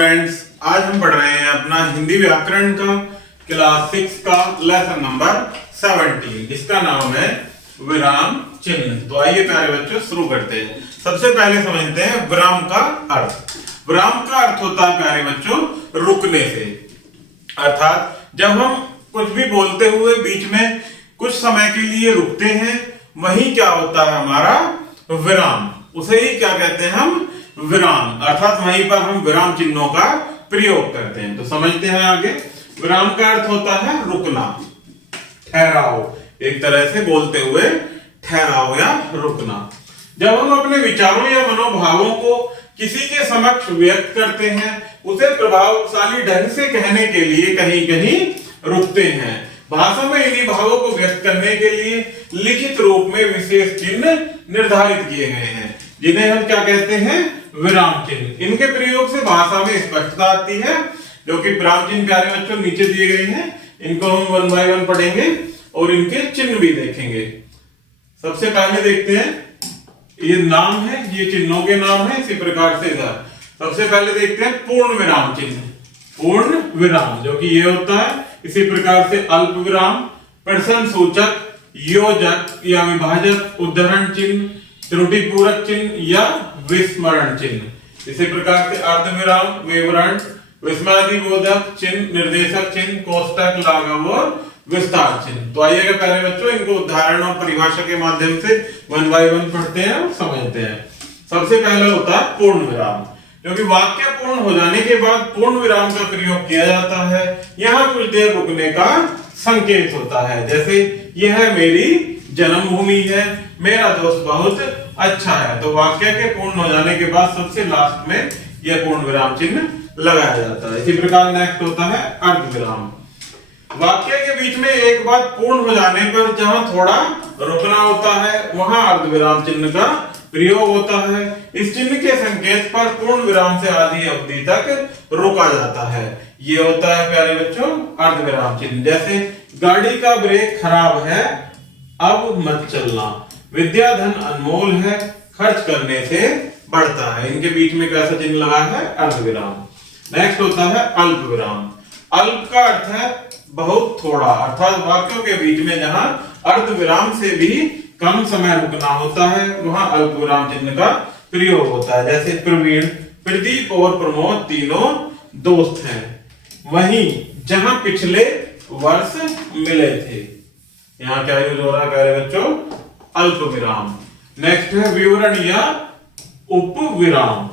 Students, आज हम पढ़ रहे हैं अपना हिंदी व्याकरण का क्लास 6 का लेसन नंबर 17 जिसका नाम है विराम चिन्ह। तो आइए प्यारे बच्चों शुरू करते हैं। सबसे पहले समझते हैं विराम का अर्थ। विराम का अर्थ होता है प्यारे बच्चों रुकने से, अर्थात जब हम कुछ भी बोलते हुए बीच में कुछ समय के लिए रुकते हैं वही क्या होता है हमारा विराम, उसे ही क्या कहते हैं हम विराम, अर्थात वहीं पर हम विराम चिन्हों का प्रयोग करते हैं। तो समझते हैं आगे। विराम का अर्थ होता है रुकना, ठहराव, एक तरह से बोलते हुए ठहराव या रुकना। जब हम अपने विचारों या मनोभावों को किसी के समक्ष व्यक्त करते हैं उसे प्रभावशाली ढंग से कहने के लिए कहीं कहीं रुकते हैं। भाषा में इन्हीं भावों को व्यक्त करने के लिए लिखित रूप में विशेष चिन्ह निर्धारित किए गए हैं जिन्हें हम क्या कहते हैं विराम चिन्ह। इनके प्रयोग से भाषा में स्पष्टता आती है, जो कि विराम चिन्ह प्यारे बच्चों नीचे दिए गए हैं। इनको हम वन बाय वन पढ़ेंगे और इनके चिन्ह भी देखेंगे। सबसे पहले देखते हैं, ये नाम है, ये चिन्हों के नाम है। इसी प्रकार से इधर सबसे पहले देखते हैं पूर्ण विराम चिन्ह, पूर्ण विराम जो कि ये होता है। इसी प्रकार से अल्प विराम, प्रश्न सूचक, योजक या विभाजक, उद्धरण चिन्ह, त्रुटि पूरक चिन्ह या विस्मरण चिन्ह। इसी प्रकार से अर्ध विराम, विवरण, विस्मयादिबोधक चिन्ह, निर्देशक चिन्ह, कोष्टक, लाघव और विस्तार चिन्ह। तो आइएगा प्यारे बच्चों, इनको उदाहरण और परिभाषा के माध्यम से वन बाय वन पढ़ते हैं और समझते हैं। सबसे पहला होता है पूर्ण विराम, क्योंकि वाक्य पूर्ण हो जाने के बाद पूर्ण विराम का प्रयोग किया जाता है। यहाँ कुछ देर रुकने का संकेत होता है, जैसे यह मेरी जन्मभूमि है, मेरा दोस्त बहुत अच्छा है। तो वाक्य के पूर्ण हो जाने के बाद सबसे लास्ट में यह पूर्ण विराम चिन्ह लगाया जाता है। इसी प्रकार नेक्स्ट होता है अर्ध विराम। वाक्य के बीच में एक बात पूर्ण हो जाने पर जहां थोड़ा रुकना होता है वहां अर्ध विराम चिन्ह का प्रयोग होता है। इस चिन्ह के संकेत पर पूर्ण विराम से आधी अवधि तक रोका जाता है। ये होता है प्यारे बच्चों अर्ध विराम चिन्ह। जैसे गाड़ी का ब्रेक खराब है, अब मत चलना, विद्या धन अनमोल है, खर्च करने से बढ़ता है। इनके बीच में कैसा चिन्ह लगा है अर्ध विराम। नेक्स्ट होता है अल्प विराम। अल्प का अर्थ है बहुत थोड़ा, अर्थात वाक्यों के बीच में जहां अर्ध विराम से भी कम समय रुकना होता है वहां अल्प विराम चिन्ह का प्रयोग होता है। जैसे प्रवीण, प्रदीप और प्रमोद तीनों दोस्त हैं, वहीं जहां पिछले वर्ष मिले थे। यहाँ क्या यूज हो रहा है प्यारे बच्चों अल्प विराम। नेक्स्ट है विवरण या उपविराम।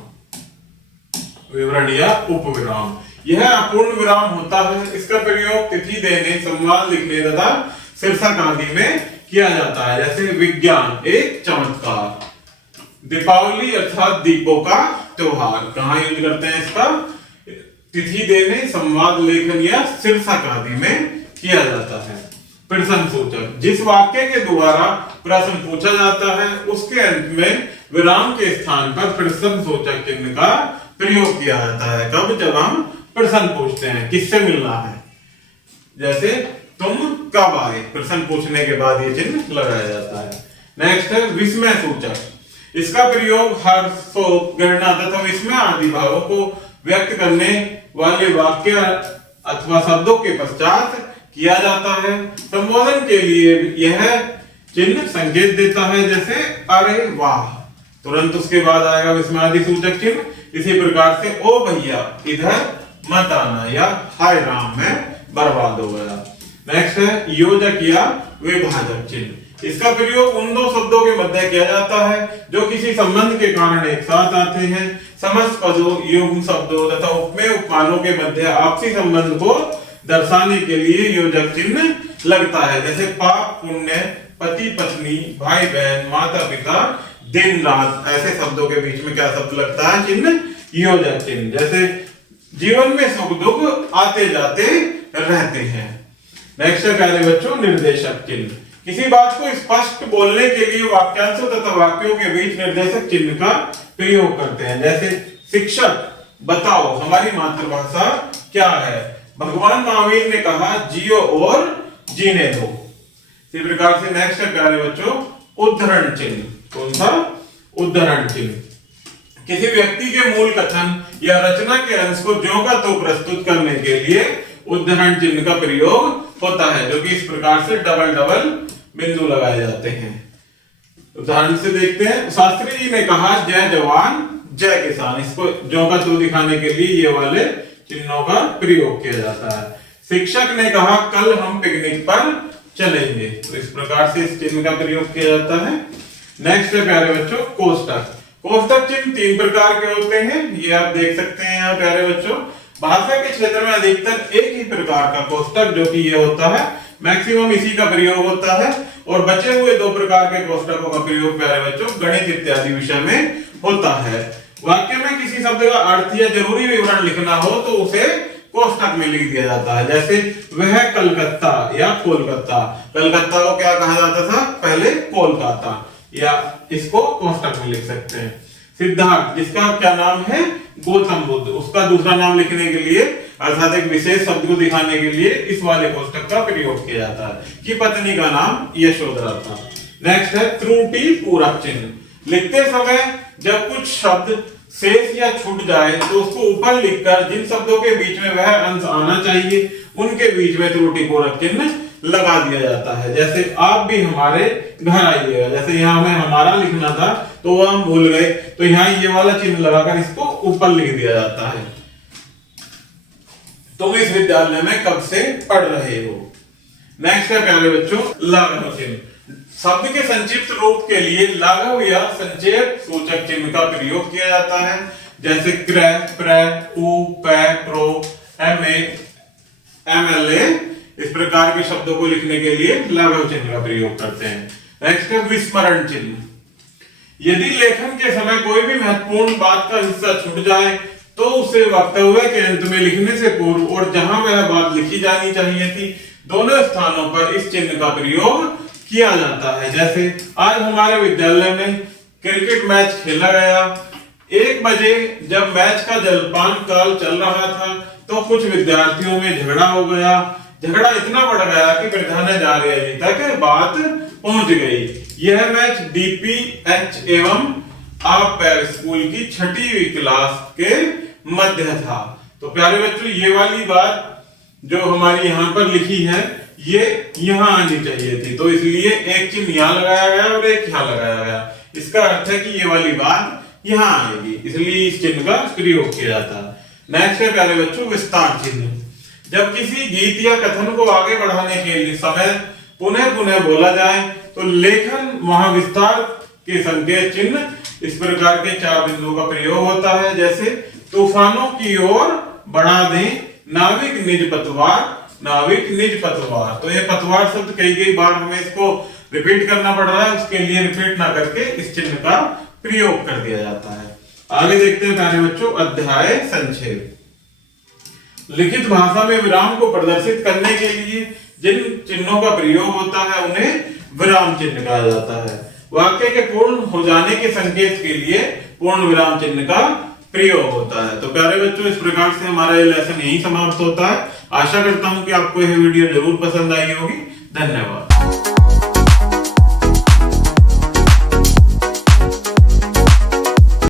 विवरण या उपविराम यह अपूर्ण विराम होता है। इसका प्रयोग तिथि देने, संवाद लिखने तथा शीर्षक आदि में किया जाता है। जैसे विज्ञान एक चमत्कार, दीपावली अर्थात दीपों का त्योहार, कहाँ यूज करते हैं इसका तिथि देने, संवाद लेखन या शीर्षक आदि में किया जाता है। प्रश्न सूचक, जिस वाक्य के द्वारा प्रश्न पूछा जाता है उसके अंत में विराम के स्थान पर प्रश्न सूचक चिन्ह का प्रयोग किया जाता है। कब? जब हम प्रश्न पूछते हैं किससे मिलना है। जैसे तुम कब आए, प्रश्न पूछने के बाद ये चिन्ह लगाया जाता है। नेक्स्ट है विस्मय सूचक। इसका प्रयोग हर्ष, शोक, घृणा तथा विस्मय आदि भावों को व्यक्त करने वाले वाक्य अथवा शब्दों के पश्चात किया जाता है। संबोधन के लिए यह चिन्ह संकेत देता है, जैसे अरे वाह, तुरंत उसके बाद आएगा विस्मयादि सूचक चिन्ह। इसी प्रकार से ओ भैया इधर मत आना या हाय राम मैं बर्बाद हो गया। नेक्स्ट है योजक या विभाजक चिन्ह। इसका प्रयोग उन दो शब्दों के मध्य किया जाता है जो किसी संबंध के कारण एक साथ आते हैं। समस्त पदों, युग्म शब्दों तथा उपमेय उपमानों के मध्य आपसी संबंध को दर्शाने के लिए योजक चिन्ह लगता है। जैसे पाप पुण्य, पति पत्नी, भाई बहन, माता पिता, दिन रात, ऐसे शब्दों के बीच में क्या शब्द लगता है चिन्ह योजक चिन्ह। जैसे जीवन में सुख दुख आते जाते रहते हैं। नेक्स्ट है प्यारे बच्चों निर्देशक चिन्ह। किसी बात को स्पष्ट बोलने के लिए वाक्यांशों तथा वाक्यों के बीच निर्देशक चिन्ह का प्रयोग करते हैं। जैसे शिक्षक, बताओ हमारी मातृभाषा क्या है। भगवान महावीर ने कहा जियो और जीने दो। इसी प्रकार से नेक्स्ट है प्यारे बच्चों उद्धरण चिन्ह। कौन सा? उद्धरण चिन्ह। किसी व्यक्ति के मूल कथन या रचना के अंश को ज्यों का त्यों प्रस्तुत करने के लिए उद्धरण चिन्ह का प्रयोग होता है, जो कि इस प्रकार से डबल डबल बिंदु लगाए जाते हैं। उदाहरण से देखते हैं। शास्त्री जी ने कहा जय जवान जय किसान, इसको ज्यों का त्यों दिखाने के लिए ये वाले चिन्हों का प्रयोग किया जाता है। शिक्षक ने कहा कल हम पिकनिक पर चलेंगे, तो इस प्रकार से इस चिन्ह का प्रयोग किया जाता है। नेक्स्ट है प्यारे बच्चों कोष्टक। कोष्टक चिन्ह 3 प्रकार के होते हैं, ये आप देख सकते हैं यहाँ प्यारे बच्चों। भाषा के क्षेत्र में अधिकतर एक ही प्रकार का कोष्टक जो कि ये होता है, मैक्सिमम इसी का प्रयोग होता है। और बचे हुए 2 प्रकार के कोष्टकों का प्रयोग प्यारे बच्चों गणित इत्यादि विषय में होता है। वाक्य में किसी शब्द का अर्थ या जरूरी विवरण लिखना हो तो उसे कोष्टक में लिख दिया जाता है। जैसे वह कलकत्ता या कोलकाता, कलकत्ता को क्या कहा जाता था पहले, कोलकाता, या इसको कोष्टक में लिख सकते हैं। सिद्धार्थ जिसका क्या नाम है गौतम बुद्ध, उसका दूसरा नाम लिखने के लिए अर्थात एक विशेष शब्द को दिखाने के लिए इस वाले कोष्टक का प्रयोग किया जाता है कि पत्नी का नाम यशोधरा था। नेक्स्ट है त्रुटि पूरक चिन्ह। लिखते समय जब कुछ शब्द शेष या छूट जाए तो उसको ऊपर लिखकर जिन शब्दों के बीच में वह अंश आना चाहिए उनके बीच में त्रुटि पूरक चिन्ह लगा दिया जाता है। जैसे आप भी हमारे घर आइएगा, जैसे यहाँ हमें हमारा लिखना था तो वह हम भूल गए, तो यहाँ ये वाला चिन्ह लगाकर इसको ऊपर लिख दिया जाता है। तुम इस विद्यालय में कब से पढ़ रहे हो। नेक्स्ट है प्यारे बच्चों लाघव चिन्ह। शब्द के संक्षिप्त रूप के लिए लाघव या संक्षेप सूचक चिन्ह का प्रयोग किया जाता है। जैसे क्रय, प्रय, उ, पै, प्रो, एमए, एमएलए, इस प्रकार के शब्दों को लिखने के लिए लाघव चिन्ह का प्रयोग करते हैं। नेक्स्ट है विस्मरण चिन्ह। यदि लेखन के समय कोई भी महत्वपूर्ण बात का हिस्सा छूट जाए तो उसे वक्तव्य के अंत में लिखने से पूर्व और जहां वह बात लिखी जानी चाहिए थी दोनों स्थानों पर इस चिन्ह का प्रयोग किया जाता है। जैसे आज हमारे विद्यालय में क्रिकेट मैच खेला गया। 1 बजे जब मैच का जलपान काल चल रहा था तो कुछ विद्यार्थियों में झगड़ा हो गया। झगड़ा इतना बढ़ गया कि प्रधानाचार्य जी तक बात पहुंच गई। यह मैच डीपीएच एवं आप स्कूल की 6वीं क्लास के मध्य था। तो प्यारे बच्चों ये वाली बात जो हमारी यहाँ पर लिखी है ये यहाँ आनी चाहिए थी, तो इसलिए एक चिन्ह यहाँ लगाया गया और एक यहाँ लगाया गया। इसका अर्थ है कि ये वाली बात यहाँ आएगी, इसलिए इस चिन्ह का प्रयोग किया जाता है। नेक्स्ट है प्यारे बच्चों विस्तार चिन्ह। जब किसी गीत या कथन को आगे बढ़ाने के लिए समय पुनः पुनः बोला जाए तो लेखन महाविस्तार के संकेत चिन्ह इस प्रकार के 4 बिंदुओं का प्रयोग होता है। जैसे तूफानों की ओर बढ़ा दें नाविक निज पतवार, नाविक निज पतवार। तो ये पतवार शब्द कई बार हमें इसको रिपीट करना पड़ रहा है, उसके लिए रिपीट ना करके इस चिन्ह का प्रयोग कर दिया जाता है। आगे देखते हैं प्यारे बच्चों अध्याय संक्षेप। लिखित भाषा में विराम को प्रदर्शित करने के लिए जिन चिन्हों का प्रयोग होता है उन्हें विराम चिन्ह कहा जाता है। वाक्य के पूर्ण हो जाने के संकेत के लिए पूर्ण विराम चिन्ह का प्रयोग होता है। तो प्यारे बच्चों इस प्रकार से हमारा ये लेसन यही समाप्त होता है। आशा करता हूं कि आपको यह वीडियो जरूर पसंद आई होगी। धन्यवाद।